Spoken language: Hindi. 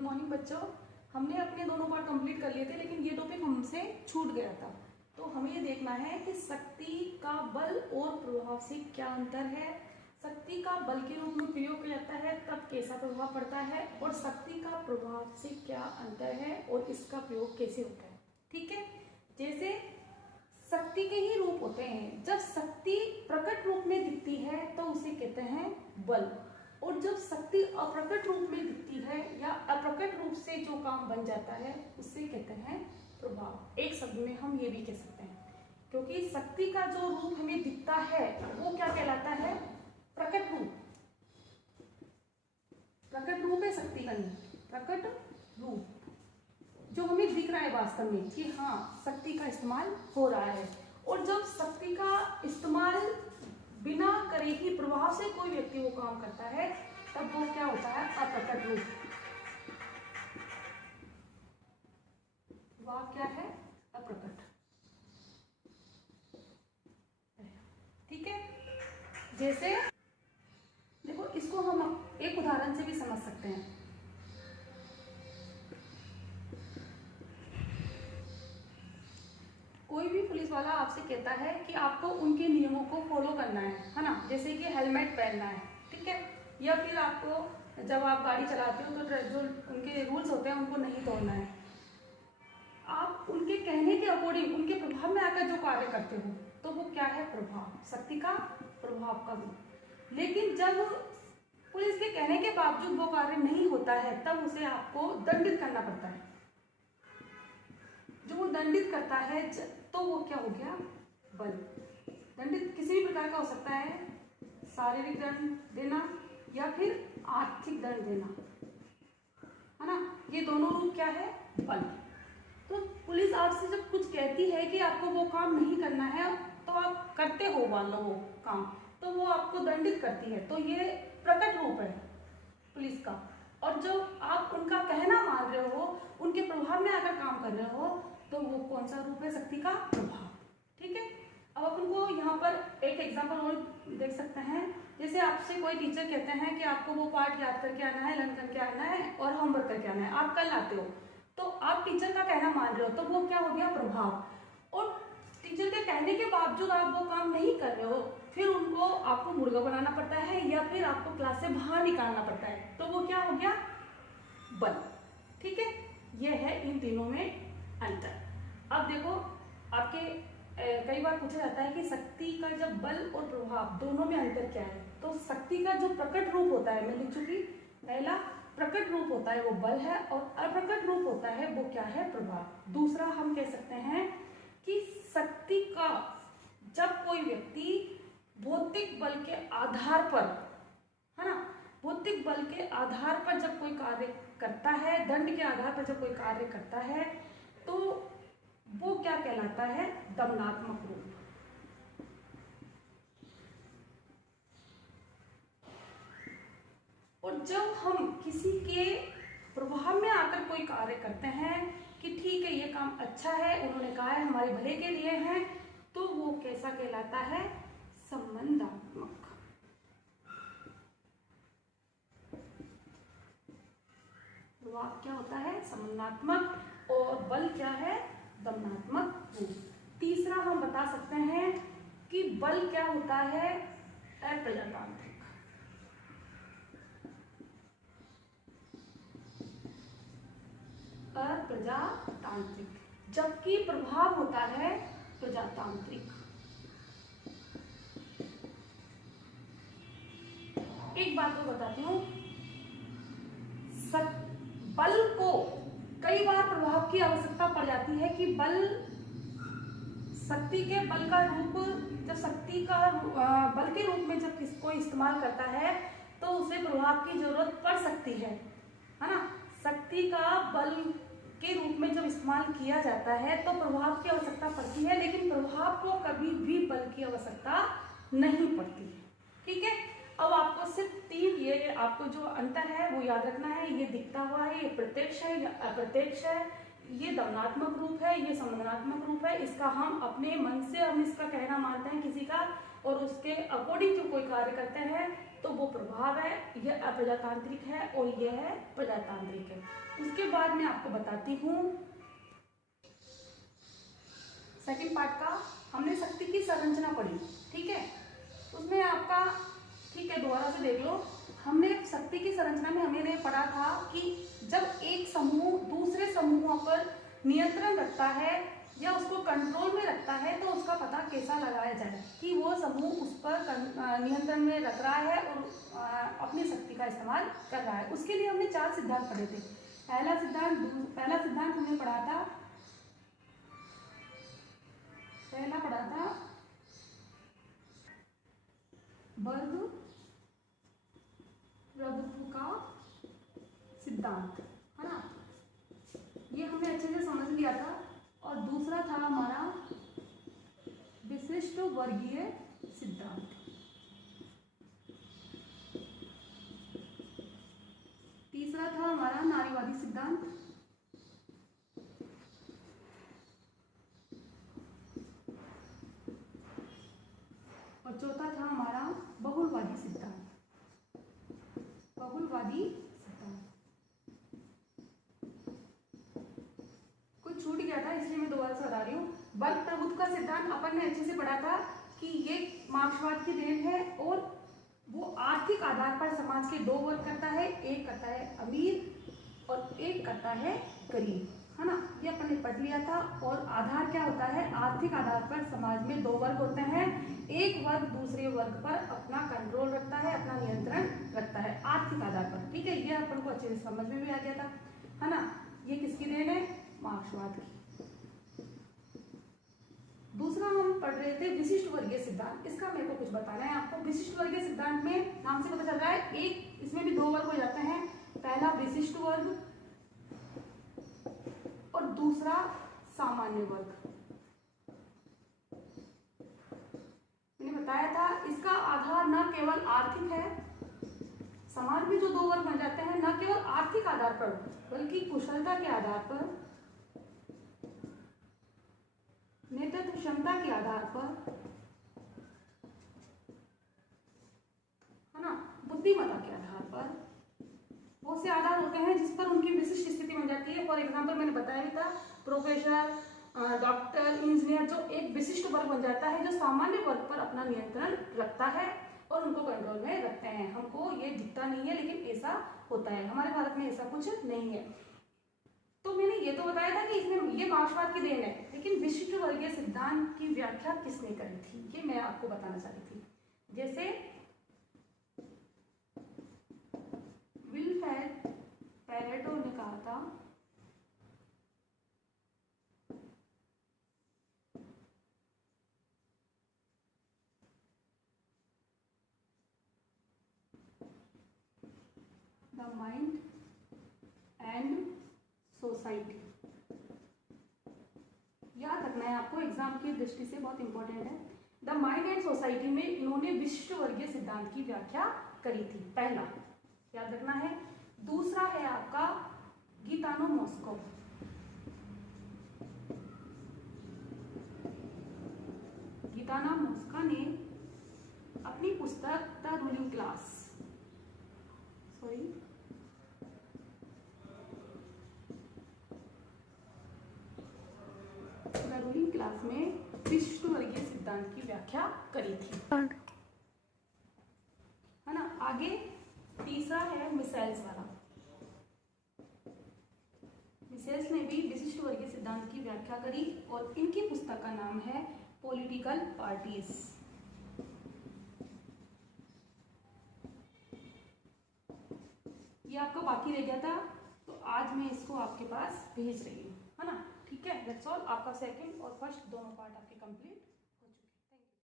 गुड मॉर्निंग बच्चों। हमने अपने दोनों पार्ट कंप्लीट कर लिए थे, लेकिन ये टॉपिक हमसे छूट गया था। तो हमें ये देखना है कि शक्ति का बल और प्रभाव से क्या अंतर है, शक्ति का बल के रूप में प्रयोग किया जाता है तब कैसा प्रभाव पड़ता है, और शक्ति का प्रभाव से क्या अंतर है और इसका प्रयोग कैसे होता है। ठीक है, जैसे शक्ति के ही रूप होते हैं। जब शक्ति प्रकट रूप में दिखती है तो उसे कहते हैं बल, और जब शक्ति अप्रकट रूप में दिखती है या अप्रकट रूप से जो काम बन जाता है उससे कहते हैं प्रभाव। एक शब्द में हम ये भी कह सकते हैं, क्योंकि शक्ति का जो रूप हमें दिखता है वो क्या कहलाता है, प्रकट रूप। प्रकट रूप है शक्ति का, नहीं प्रकट रूप जो हमें दिख रहा है वास्तव में कि हाँ शक्ति का इस्तेमाल हो रहा है। और जब शक्ति का इस्तेमाल बिना करे ही प्रभाव से कोई व्यक्ति वो काम करता है तब वो क्या होता है, अप्रकट रूप। वह क्या है, अप्रकट। ठीक है, जैसे देखो इसको हम एक उदाहरण से भी समझ सकते हैं। कोई भी पुलिस वाला आपसे कहता है कि आपको उनके नियमों को फॉलो करना है ना, जैसे कि हेलमेट पहनना है, ठीक है, या फिर आपको जब आप गाड़ी चलाते हो तो जो उनके रूल्स होते हैं उनको नहीं तोड़ना है। आप उनके कहने के अकॉर्डिंग उनके प्रभाव में आकर जो कार्य करते हो तो वो क्या है, प्रभाव, शक्ति का प्रभाव का भी। लेकिन जब पुलिस के कहने के बावजूद वो कार्य नहीं होता है तब उसे आपको दंडित करना पड़ता है। जो वो दंडित करता है तो वो क्या हो गया, बल। दंडित किसी भी प्रकार का हो सकता है, शारीरिक दंड देना या फिर आर्थिक दंड देना, है ना, ये दोनों रूप क्या है, बल। तो पुलिस आपसे जब कुछ कहती है कि आपको वो काम नहीं करना है तो आप करते हो मान लो वो काम, तो वो आपको दंडित करती है, तो ये प्रकट रूप है पुलिस का। और जो आप उनका कहना मान रहे हो, उनके प्रभाव में आकर काम कर रहे हो, तो वो कौन सा रूप है, शक्ति का प्रभाव। ठीक है, अब अपन को यहाँ पर एक एग्जांपल और देख सकते हैं। जैसे आपसे कोई टीचर कहते हैं कि आपको वो पार्ट याद करके आना है, लर्न करके आना है और होमवर्क करके आना है, आप कल आते हो, तो आप टीचर का कहना मान रहे हो, तो वो क्या हो गया, प्रभाव। और टीचर के कहने के बावजूद आप वो काम नहीं कर रहे हो, फिर उनको आपको मुर्गा बनाना पड़ता है या फिर आपको क्लास से बाहर निकालना पड़ता है, तो वो क्या हो गया, बल। ठीक है, ये है इन तीनों में अंतर। अब देखो आपके कई बार पूछा जाता है कि शक्ति का जब बल और प्रभाव दोनों में अंतर क्या है, तो शक्ति का जो प्रकट रूप होता है, मैं लिख चुकी, पहला प्रकट रूप होता है वो बल है, और अप्रकट रूप होता है वो क्या है, प्रभाव। दूसरा हम कह सकते हैं कि शक्ति का जब कोई व्यक्ति भौतिक बल के आधार पर, है ना, भौतिक बल के आधार पर जब कोई कार्य करता है, दंड के आधार पर जब कोई कार्य करता है, तो वो क्या कहलाता है, दमनात्मक रूप। और जब हम किसी के प्रभाव में आकर कोई कार्य करते हैं कि ठीक है ये काम अच्छा है, उन्होंने कहा है हमारे भले के लिए है, तो वो कैसा कहलाता है, संबंधात्मक। प्रभाव क्या होता है, संबंधात्मक, और बल क्या है, दमनात्मक रूप। तीसरा हम बता सकते हैं कि बल क्या होता है, अप्रजातांत्रिक। अप्रजातांत्रिक, जबकि प्रभाव होता है प्रजातांत्रिक। एक बात को बताती हूँ, बल को कई बार प्रभाव की आवश्यकता पड़ जाती है कि बल, शक्ति के बल का रूप, जब शक्ति का बल के रूप में जब किसको इस्तेमाल करता है तो उसे प्रभाव की जरूरत पड़ सकती है ना। शक्ति का बल के रूप में जब इस्तेमाल किया जाता है तो प्रभाव की आवश्यकता पड़ती है, लेकिन प्रभाव को कभी भी बल की आवश्यकता नहीं पड़ती है। ठीक है, अब आपको सिर्फ तीन, ये आपको जो अंतर है वो याद रखना है। ये दिखता हुआ है, ये प्रत्यक्ष है या अप्रत्यक्ष है, ये दमनात्मक रूप है, ये संबंधात्मक रूप है। इसका हम अपने मन से हम इसका कहना मानते हैं किसी का, और उसके अकॉर्डिंग जो कोई कार्य करते हैं तो वो प्रभाव है, यह अप्रजातांत्रिक है और यह है प्रजातांत्रिक है। उसके बाद मैं आपको बताती हूँ सेकंड पार्ट का। हमने शक्ति की संरचना पढ़ी, ठीक है, उसमें आपका, ठीक है, दोबारा से देख लो। हमने शक्ति की संरचना में हमने पढ़ा था कि जब एक समूह दूसरे समूहों पर नियंत्रण रखता है या उसको कंट्रोल में रखता है तो उसका पता कैसा लगाया जाए कि वो समूह उस पर नियंत्रण में रख रहा है और अपनी शक्ति का इस्तेमाल कर रहा है। उसके लिए हमने 4 सिद्धांत पढ़े थे। पहला सिद्धांत हमने पढ़ा था वर्ग प्रभुत्व का सिद्धांत, है ना, ये हमने अच्छे से समझ लिया था। और दूसरा था हमारा विशिष्ट वर्गीय सिद्धांत। तीसरा था हमारा नारीवादी सिद्धांत। और चौथा था हमारा बहुलवादी सिद्धांत। कुछ छूट गया था इसलिए मैं दोबारा से बता रही हूँ। वर्ग प्रभुत्व का सिद्धांत अपन ने अच्छे से पढ़ा था कि ये मार्क्सवाद की देन है और वो आर्थिक आधार पर समाज के 2 वर्ग करता है, एक करता है अमीर और एक करता है गरीब, है ना, ये अपन ने पढ़ लिया था। और आधार क्या होता है, आर्थिक आधार पर समाज में 2 वर्ग होते हैं, एक वर्ग दूसरे वर्ग पर अपना कंट्रोल रखता है, अपना नियंत्रण रखता है आर्थिक आधार पर, ठीक है, ये अपन को अच्छे से समझ में भी आ गया था, है ना। ये किसकी देन है, मार्क्सवाद की। दूसरा हम पढ़ रहे थे विशिष्ट वर्गीय सिद्धांत। इसका मेरे को कुछ बताना है आपको। विशिष्ट वर्गीय सिद्धांत में नाम से पता चल रहा है, एक इसमें भी 2 वर्ग हो जाते हैं, पहला विशिष्ट वर्ग और दूसरा सामान्य वर्ग। मैंने बताया था इसका आधार न केवल आर्थिक है, समाज में जो 2 वर्ग बन जाते हैं न केवल आर्थिक आधार पर बल्कि कुशलता के आधार पर, नेतृत्व क्षमता के आधार पर, है ना, बुद्धिमत्ता के आधार पर, बहुत से आधार होते हैं जिस पर उनकी विशिष्ट स्थिति बन जाती है। फॉर एग्जाम्पल मैंने बताया भी था, प्रोफेसर, डॉक्टर, इंजीनियर, जो एक विशिष्ट वर्ग बन जाता है जो सामान्य वर्ग पर अपना नियंत्रण रखता है और उनको कंट्रोल में रखते हैं। हमको ये दिखता नहीं है लेकिन ऐसा होता है, हमारे भारत में ऐसा कुछ नहीं है। तो मैंने ये तो बताया था कि इसमें ये मार्क्सवाद की देन है, लेकिन विशिष्ट वर्गीय सिद्धांत की व्याख्या किसने करी थी ये मैं आपको बताना चाहती थी। जैसे विल्फ्रेड पैरेटो ने कहा था द माइंड एंड सोसाइटी। याद रखना है आपको, एग्जाम की दृष्टि से बहुत इंपॉर्टेंट है। द माइंड एंड सोसाइटी में इन्होंने विशिष्ट वर्गीय सिद्धांत की व्याख्या करी थी, पहला याद रखना है। दूसरा है आपका गीतानो मॉस्को। गीतानो मॉस्को ने अपनी पुस्तक the ruling class, ruling class में विशिष्ट वर्गीय सिद्धांत की व्याख्या करी थी, है ना। आगे तीसरा है मिसेल्स वाला। मिसेल्स ने भी विशिष्ट वर्गीय सिद्धांत की व्याख्या करी और इनकी पुस्तक का नाम है पॉलिटिकल पार्टीज। ये आपका बाकी रह गया था तो आज मैं इसको आपके पास भेज रही हूँ, है ना, ठीक है। That's all. आपका सेकंड और फर्स्ट दोनों पार्ट आपके कंप्लीट